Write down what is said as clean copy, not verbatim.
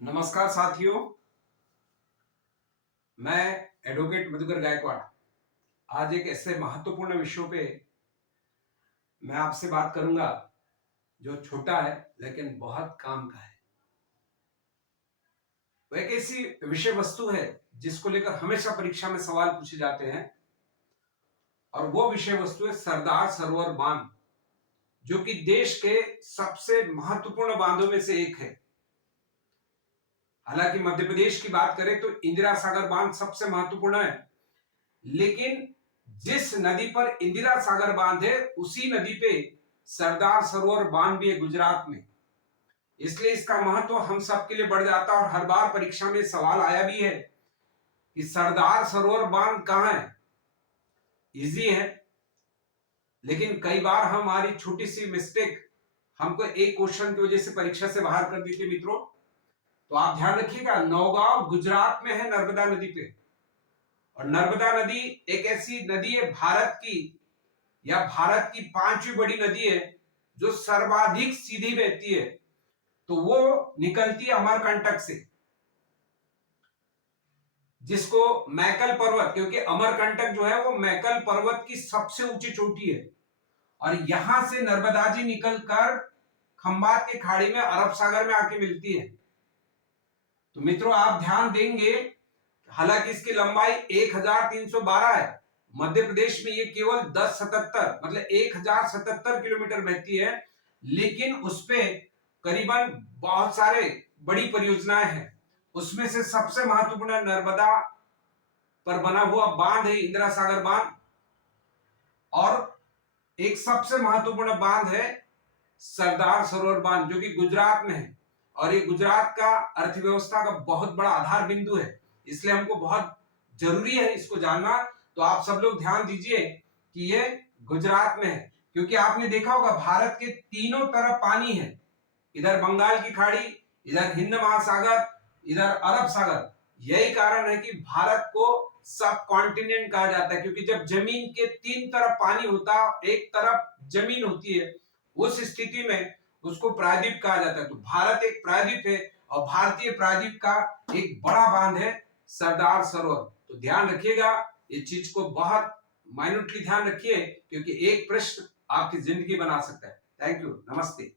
नमस्कार साथियों, मैं एडवोकेट मधुकर गायकवाड़ आज एक ऐसे महत्वपूर्ण विषयों पे मैं आपसे बात करूंगा जो छोटा है लेकिन बहुत काम का है। वह एक ऐसी विषय वस्तु है जिसको लेकर हमेशा परीक्षा में सवाल पूछे जाते हैं और वो विषय वस्तु है सरदार सरोवर बांध, जो कि देश के सबसे महत्वपूर्ण बांधों में से एक है। हालांकि मध्य प्रदेश की बात करें तो इंदिरा सागर बांध सबसे महत्वपूर्ण है, लेकिन जिस नदी पर इंदिरा सागर बांध है उसी नदी पे सरदार सरोवर बांध भी है गुजरात में। इसलिए इसका महत्व हम सबके लिए बढ़ जाता है और हर बार परीक्षा में सवाल आया भी है कि सरदार सरोवर बांध कहां है। इजी है, लेकिन कई बार हमारी छोटी सी मिस्टेक हमको एक क्वेश्चन की वजह से परीक्षा से बाहर कर देती है मित्रों। तो आप ध्यान रखिएगा, नौगांव गुजरात में है नर्मदा नदी पे, और नर्मदा नदी एक ऐसी नदी है भारत की या भारत की पांचवी बड़ी नदी है जो सर्वाधिक सीधी बहती है। तो वो निकलती है अमरकंटक से, जिसको मैकल पर्वत, क्योंकि अमरकंटक जो है वो मैकल पर्वत की सबसे ऊंची चोटी है, और यहां से नर्मदा जी निकलकर खंबात की खाड़ी में अरब सागर में आके मिलती है। तो मित्रों आप ध्यान देंगे, हालांकि इसकी लंबाई 1312 है, मध्य प्रदेश में ये केवल 1077 मतलब 1077 किलोमीटर बहती है, लेकिन उसपे करीबन बहुत सारे बड़ी परियोजनाएं हैं। उसमें से सबसे महत्वपूर्ण नर्मदा पर बना हुआ बांध है इंदिरा सागर बांध, और एक सबसे महत्वपूर्ण बांध है सरदार सरोवर बांध जो कि गुजरात में है, और ये गुजरात का अर्थव्यवस्था का बहुत बड़ा आधार बिंदु है, इसलिए हमको बहुत जरूरी है इसको जानना। तो आप सब लोग ध्यान दीजिए कि ये गुजरात में है, क्योंकि आपने देखा होगा भारत के तीनों तरफ पानी है, इधर बंगाल की खाड़ी, इधर हिंद महासागर, इधर अरब सागर। यही कारण है कि भारत को सब कॉन्टिनेंट कहा जाता है, क्योंकि जब जमीन के तीन तरफ पानी होता है, एक तरफ जमीन होती है, उस स्थिति में उसको प्रायद्वीप कहा जाता है। तो भारत एक प्रायद्वीप है, और भारतीय प्रायद्वीप का एक बड़ा बांध है सरदार सरोवर। तो ध्यान रखिएगा, इस चीज को बहुत माइन्यूटली ध्यान रखिए, क्योंकि एक प्रश्न आपकी जिंदगी बना सकता है। थैंक यू, नमस्ते।